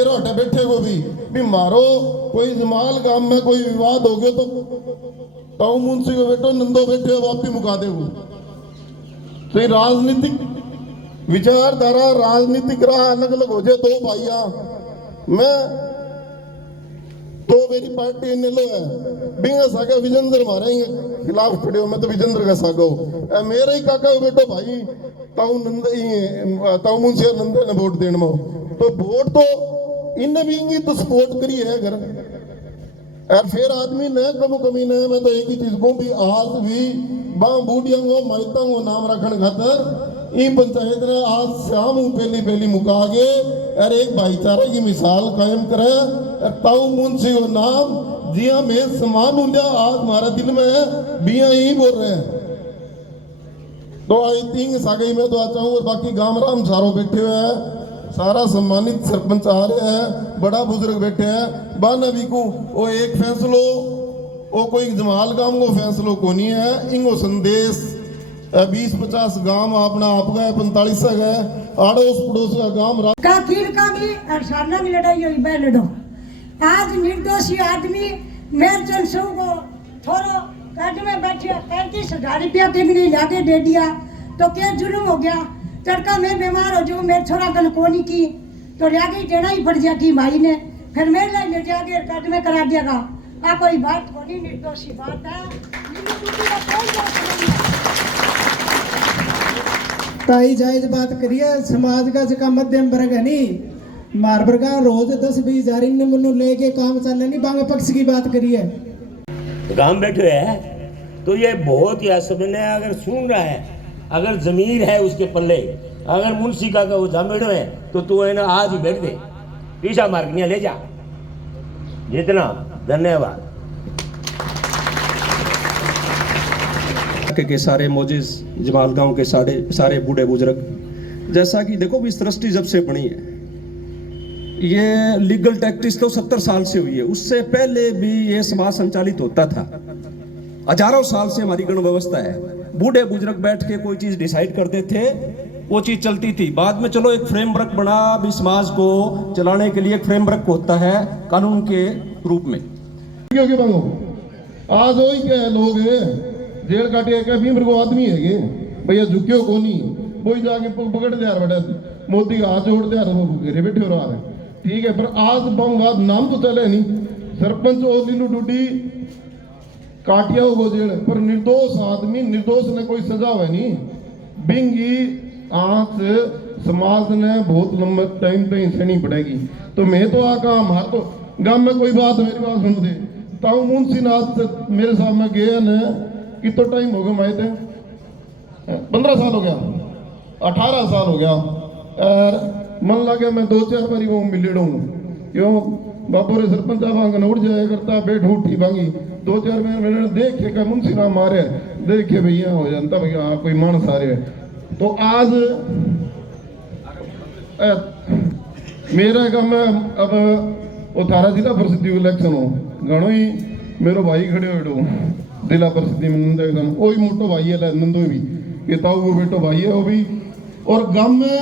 तेरा हटा बैठे को भी मारो कोई जमाल गांव में कोई विवाद हो गया तो मुंशी को बेटो नंदो बैठे वापी मुका दे वो। तो राजनीतिक विचारधारा राजनीतिक राह अलग अलग हो जाए दो भाइया मैं तो मेरी पार्टी ने लो है बिंगा सागा विजेंद्र मारेंगे खिलाफ खड़े हो। मैं तो विजेंद्र का सागा हूँ मेरे ही काका हो बेटो भाई ताऊ मुंशी नंदे ने वोट देने में तो वोट तो इनने भी इंगी तो सपोर्ट करी है घर और फिर आदमी ने कमी ने मैं तो एक ही चीज कहूँ भी आज भी बां बूढ़ियों को माइता को नाम रखने खातर इन पंचायत ने आज शाम पहली मुका के और एक भाईचारे की मिसाल कायम करे ताऊ मुंशी को नाम जिया में समान उन्या आज हमारे दिल में है बिया ही बोल रहे हैं। तो आई थिंक सागई में तो आता हूँ और बाकी गांव राम सारो बैठे हुए हैं सारा सम्मानित सरपंच आ रहे हैं बड़ा बुजुर्ग बैठे हैं बाना भी को वो एक फैसलो वो कोई जमाल गांव को फैसलो को नहीं है इंगो संदेश 20-50 गांव अपना आप गए 45 गए आड़ोस पड़ोस का गांव का कीड़ का भी और सारना में लड़ाई हुई बह लड़ो आज निर्दोषी आदमी मेरचंद सौ को थोड़ो कद में बैठे 35,000 रुपया के भी नहीं लाके दे दिया तो क्या जुल्म हो गया। चड़का में बीमार हो जो मेरे छोरा कल कोनी की तो लागे देना ही पड़ जाती भाई ने फिर मेरे लाइन ले जाके कद में करा दिया आ कोई बात कोनी निर्दोषी बात है ताई जायज बात करिए समाज का जका मध्यम वर्ग है नहीं मार वर्गा रोज 10-20 हजार इन मनु लेके काम चल नहीं बांगे पक्ष की बात करिए गांव बैठे है तो ये बहुत ही असमय अगर सुन रहा है अगर जमीर है उसके पल्ले अगर मुंशी का वो जामेड़ो है तो तू है ना आज ही बैठ दे पीछा मार्ग ले जा जितना धन्यवाद के सारे मोजिज जमाल गांव के सारे बूढ़े बुजुर्ग जैसा कि देखो इस सृष्टि जब से बनी है ये लीगल टैक्टिस तो 70 साल से हुई है उससे पहले भी ये समाज संचालित होता था हजारों साल से हमारी गण व्यवस्था है बूढ़े बुजुर्ग बैठ के कोई चीज डिसाइड करते थे वो चीज चलती थी बाद में चलो एक फ्रेमवर्क बना भी समाज को चलाने के लिए एक फ्रेमवर्क होता है कानून के रूप में आज वही क्या लोग जेल काटे क्या भीम को आदमी है भैया झुक्यो को नहीं वही जाके पकड़ दे बेटा मोदी का हाथ जोड़ दे घरे बैठे हो रहा है ठीक है पर आज बमवाद नाम तो चले नहीं सरपंच और लीलू डूडी काटिया हो जेल पर निर्दोष आदमी निर्दोष ने कोई सजा हुआ नहीं बिंगी आज समाज ने बहुत लंबे टाइम तक सहनी पड़ेगी। तो मैं तो आका हमार तो गांव में कोई बात मेरी बात सुन दे ताऊ मुंशी नाथ मेरे सामने गए न कितना टाइम हो गया मैं थे 15 साल हो गया 18 साल हो गया और मन लगे मैं 2-4 बारी वो मिले हूँ क्यों बापू रे सरपंच साहब उठ जाया करता बैठ उठी भांगी 2-4 मैंने देखे का मुंशी ना मारे देखे भैया हो जाता भैया हाँ कोई मानस आ रहे तो आज मेरा काम अब वो थारा जिला परिषद इलेक्शन हो घणो ही मेरो भाई खड़े हो जिला परिषद में वही मोटो भाई है नंदो भी ये ताऊ वो बेटो भाई है वो भी और गांव में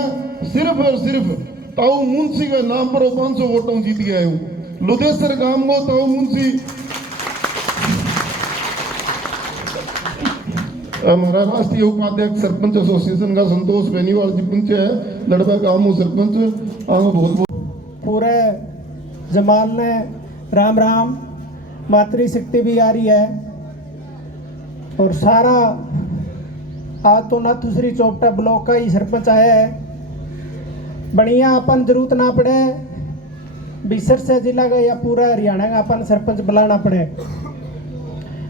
सिर्फ और सिर्फ ताऊ मुंशी के नाम पर 500 वोटों जीत गया है लुधेसर गांव को ताऊ मुंशी हमारा राष्ट्रीय उपाध्यक्ष सरपंच एसोसिएशन का संतोष बेनीवाल जी पंच है लड़बा गांव सरपंच बहुत पूरे जमाल ने राम राम मातृशक्ति भी आ रही है और सारा आज तो नाथुश्री चौपटा ब्लॉक का ही सरपंच आया है बढ़िया अपन जरूरत ना पड़े बिसर से जिला का या पूरा हरियाणा का अपन सरपंच बुलाना पड़े।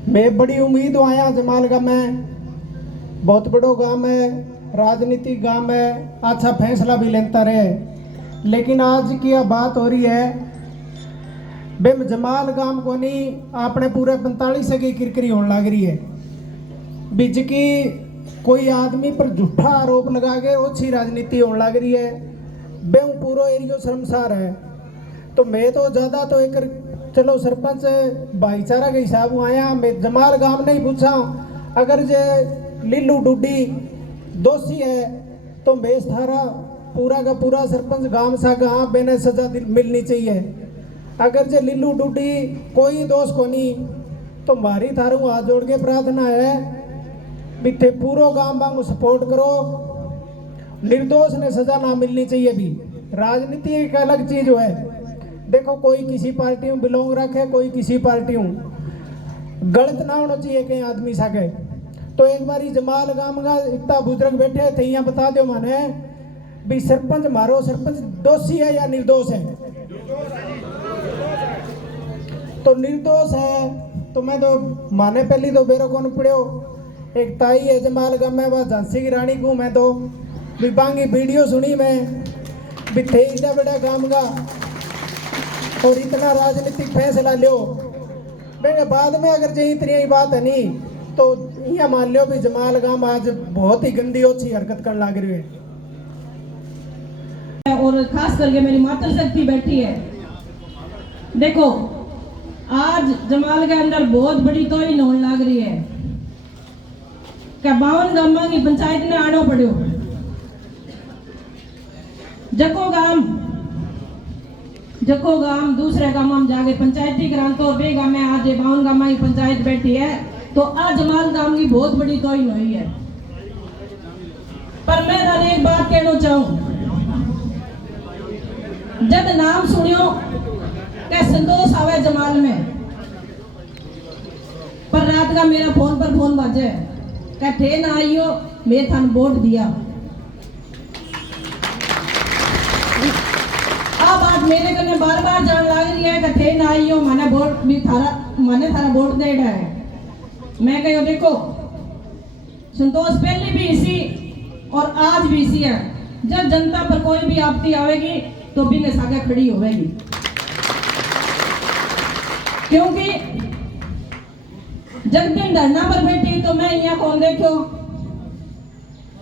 मैं बड़ी उम्मीद आया जमाल गाँव में बहुत बड़ो गांव है राजनीतिक गांव है अच्छा फैसला भी लेता रहे लेकिन आज की यह बात हो रही है बेम जमाल गांव को नहीं अपने पूरे 45 की किरकिरी होने लग रही है बीच की कोई आदमी पर झूठा आरोप लगा के अच्छी राजनीति होने लग रही है बेम पूरा एरियो शर्मसार है। तो मैं तो ज़्यादा तो एक चलो सरपंच भाईचारा के हिसाब से आया मैं जमाल गांव नहीं पूछा अगर जे लीलू डूडी दोषी है तो मैं थारा पूरा का पूरा सरपंच गांव सा गांव बेने सजा मिलनी चाहिए। अगर जे लिल्लू डूडी कोई दोष को नहीं तो मारी थारू हाथ जोड़ के प्रार्थना है बिठे पूरो गांव बांगू सपोर्ट करो, निर्दोष ने सजा ना मिलनी चाहिए। भी राजनीति एक अलग चीज है। देखो कोई किसी पार्टी में बिलोंग रखे, कोई किसी पार्टी में गलत ना होना चाहिए कहीं आदमी साके। तो एक बारी जमाल गांव का इतना बुजुर्ग बैठे थे, यहाँ बता दो माने भी सरपंच मारो सरपंच दोषी है या निर्दोष है? तो निर्दोष है तो मैं तो माने पहली तो बेरो कौन पड़ो। एक ताई है जमाल गांव में, वह झांसी की रानी को मैं तो विपांगी वीडियो सुनी मैं भी थे इतना बड़ा गांव का और इतना राजनीतिक फैसला लो। मैंने बाद में अगर यही इतनी बात है नहीं तो यहाँ मान लो भी जमाल गांव आज बहुत ही गंदी ओछी हरकत करने लग रही है। और खास करके मेरी मातृशक्ति बैठी है। देखो आज जमाल के अंदर बहुत बड़ी तोहिन होने लग रही है क्या 52 गांव की पंचायत ने आड़ो पड़ो। जको गांव दूसरे गांव में जाके पंचायती ग्राम तो बे गांव में आज 52 गांव की पंचायत बैठी है तो आज जमाल गांव की बहुत बड़ी तोहिन हुई है। पर मैं थाने एक बात कहना चाहूं, जब नाम सुनियो क्या संतोष आवे जमाल में, पर रात का मेरा फोन पर फोन बाजे क्या थे ना आइयो मैं थान वोट दिया। अब बात मेरे कने बार बार जान लग रही है कि थे ना आइयो माने वोट भी थारा वोट दे रहा है। मैं कहो देखो संतोष पहले भी इसी और आज भी इसी है। जब जनता पर कोई भी आपत्ति आवेगी तो भी ने सागे खड़ी होगी, क्योंकि जब दिन धरना पर बैठी तो मैं यहाँ कौन देखो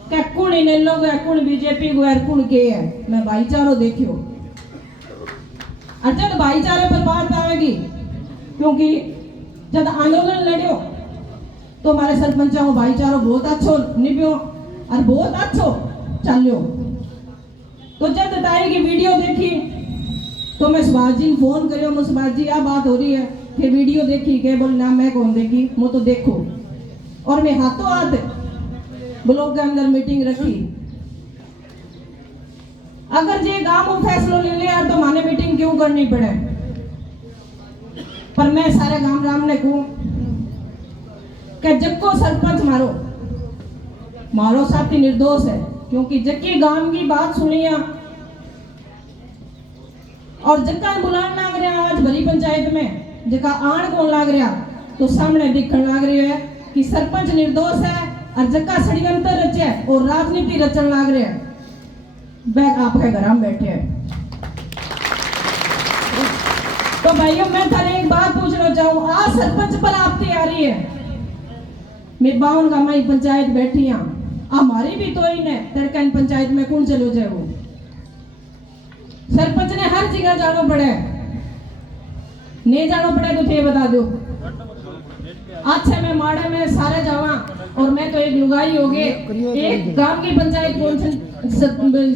क्या कुण इन लोग है, कुण बीजेपी को है, कुण के है, मैं भाईचारो देखियो। और जब भाईचारे पर बात आएगी, क्योंकि जब आंदोलन लड़ियो तो हमारे सरपंचों को भाईचारो बहुत अच्छो निभ्यो और बहुत अच्छो चलियो। तो जब ताई की वीडियो देखी तो मैं सुभाष जी ने फोन करियो, मैं सुभाष जी आ बात हो रही है फिर वीडियो देखी के बोल ना मैं कौन देखी मैं तो देखो। और मैं हाथों हाथ ब्लॉक के अंदर मीटिंग रखी। अगर जे गांव में फैसलो ले लिया तो माने मीटिंग क्यों करनी पड़े। पर मैं सारे गांव राम ने कहूं कि जक्को सरपंच मारो साथी निर्दोष है, क्योंकि जक्की गांव की बात सुनिया और जक्का बुलान लाग रहा आज भरी पंचायत में जका आण कौन लाग रहा तो सामने दिखन लाग रही है कि सरपंच निर्दोष है और जक्का षड्यंत्र रचे और राजनीति रचन लाग रहे हैं वह आपके घर में बैठे हैं। तो भाइयों मैं थाने एक बात पूछना चाहूं, आज सरपंच पर आपत्ति आ रही है। मैं 52 गांव की पंचायत बैठी हूं, हमारी भी तो ही ने तड़कन पंचायत में कौन चलो जाए। वो सरपंच ने हर जगह जाना पड़े, नहीं जाना पड़े तो थे बता दो। अच्छा मैं माड़े में सारे जावा और मैं तो एक लुगाई हो गए, एक गांव की पंचायत कौन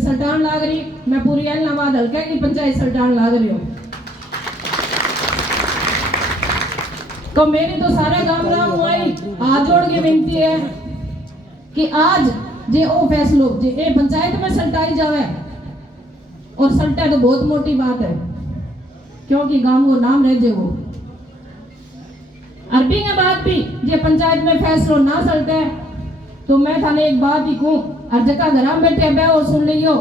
सल्टान लाग रही, मैं पूरी इलाहाबाद हल्के की पंचायत सल्टान लाग रही हूँ। तो मेरी तो सारे गांव राम हुई हाथ जोड़ के विनती है कि आज जे ओ फैसलो जे ए पंचायत में सल्टाई जावे और सल्टा तो बहुत मोटी बात है, क्योंकि गांव को नाम रह जे वो अरबी के बाद भी जे पंचायत में फैसलो ना सल्टे तो मैं थाने एक बात ही कहूं और जका घर में बैठे बे और सुन लियो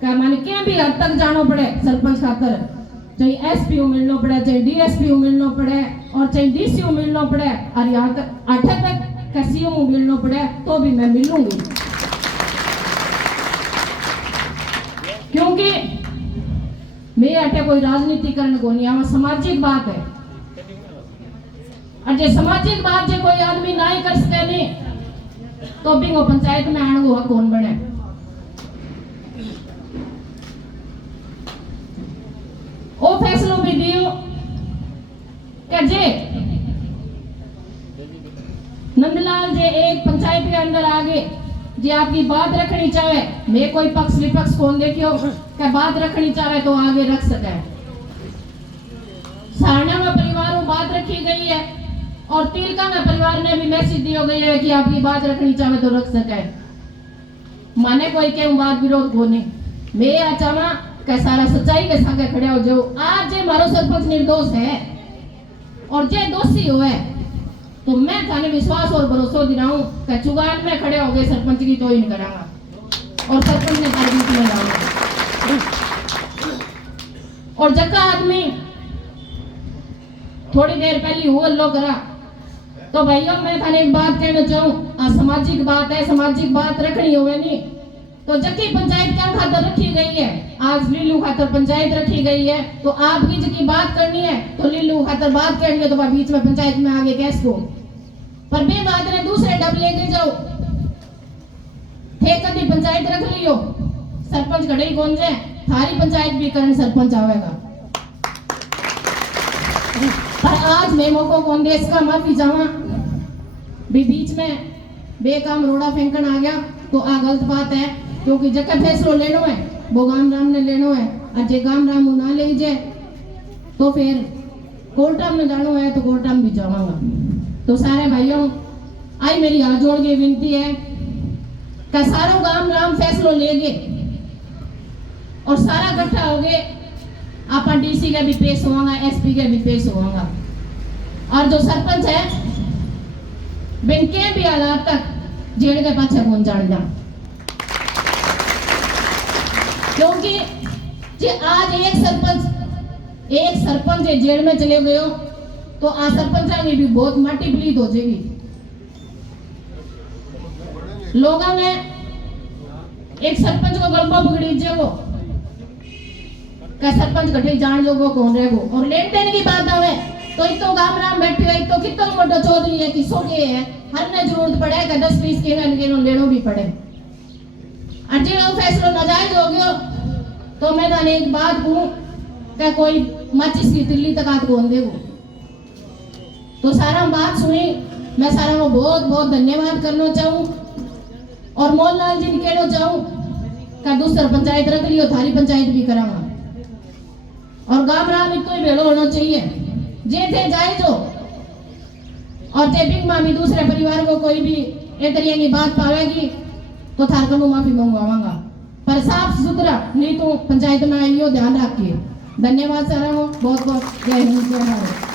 क्या माने के भी हद तक जानो पड़े सरपंच खातर, चाहे एसपीओ मिलना पड़े, चाहे डीएसपीओ मिलना पड़े और चाहे डीसीओ मिलना पड़े और यहाँ तक 8 तक सीओ मिलना पड़े तो भी मैं मिलूंगी, क्योंकि मैं अटे कोई राजनीति करने को नहीं, यहाँ सामाजिक बात है। और जे सामाजिक बात जे कोई आदमी ना ही कर सके नहीं तो भी वो पंचायत में आने को कौन बने। वो फैसलो भी दियो कि जे नंदलाल जे एक पंचायत के अंदर आगे जे आपकी बात रखनी चाहे, मैं कोई पक्ष विपक्ष कौन देखियो क्या बात रखनी चाहे तो आगे रख सके। सारना में परिवारों बात रखी गई है और तिलका में परिवार ने भी मैसेज दिया गया है कि आपकी बात रखनी चाहे तो रख सके। माने कोई के बात विरोध को नहीं, मैं आ चाहना कि सारा सच्चाई के साथ खड़े हो जाओ। आज जे मारो सरपंच निर्दोष है और जे दोषी हुए तो मैं थाने विश्वास और भरोसा दिलाऊं कि चुगान में खड़े हो गए सरपंच की तो ही नहीं करांगा और सरपंच ने तारीफ में लाऊंगा। और जक्का आदमी थोड़ी देर पहले हुआ लो करा तो भाइयों मैं थाने एक बात कहना चाहूं, सामाजिक बात है, सामाजिक बात रखनी होवे नहीं तो जक्की पंचायत क्या खातर रखी गई है, आज लीलू खातर पंचायत रखी गई है तो आपकी जकी बात करनी है तो लीलू खातर बात करनी है तो बीच में पंचायत में आगे कैस को पर बे बात ने दूसरे डब लेके जाओ थे कभी पंचायत रख लियो सरपंच खड़े कौन जाए थारी पंचायत भी करन सरपंच आवेगा। पर आज मैं मौको कौन देश का माफी चाहवा भी बीच में बेकाम रोड़ा फेंकन आ गया तो आ गलत बात है क्योंकि जका फैसलो लेनो है वो गाम राम ने लेनो है और जे गाम राम ना ले जाए तो फिर कोर्टा में जानो है तो कोर्टा में भी जावांगा। तो सारे भाइयों आई मेरी हाथ जोड़ के विनती है कि सारो गाम राम फैसलो लेगे और सारा इकट्ठा हो गए आप डीसी का भी पेश होगा, एसपी का भी पेश होगा और जो सरपंच है बिन के भी हालात तक जेल के पाछे कौन जान जा क्योंकि जे आज एक सरपंच जेल में चले गए तो आ सरपंच की भी बहुत माटी प्लीत हो जाएगी। लोगों ने एक सरपंच को गलबा पकड़ी जाओ का सरपंच घटे जान लोगो कौन रहेगो और लेन देन की बात आवे तो एक तो गाम राम बैठे हो एक तो कितना मोटा चौधरी है किसो के है हर ने जरूरत पड़े कि 10-20 के लेनो भी पड़े और जे वो फैसला नाजायज हो गयो तो मैं थाने एक बात कहूं कि कोई माचिस की तिल्ली तक हाथ कौन देगो। तो सारा बात सुनी मैं सारा को बहुत बहुत धन्यवाद करना चाहूं और मोहनलाल जी कहना चाहूं कि दूसरा पंचायत रख लियो थारी पंचायत भी करांगा और गाम राम इतना ही भेड़ो होना चाहिए जे थे जाए जो और जे बिग मामी दूसरे परिवार को कोई भी ए तरीके की बात पावेगी तो थार को माफी मंगवाऊंगा पर साफ सुथरा नहीं तो पंचायत में आइयो ध्यान रखिए। धन्यवाद सारा बहुत बहुत जय हिंद जय भारत।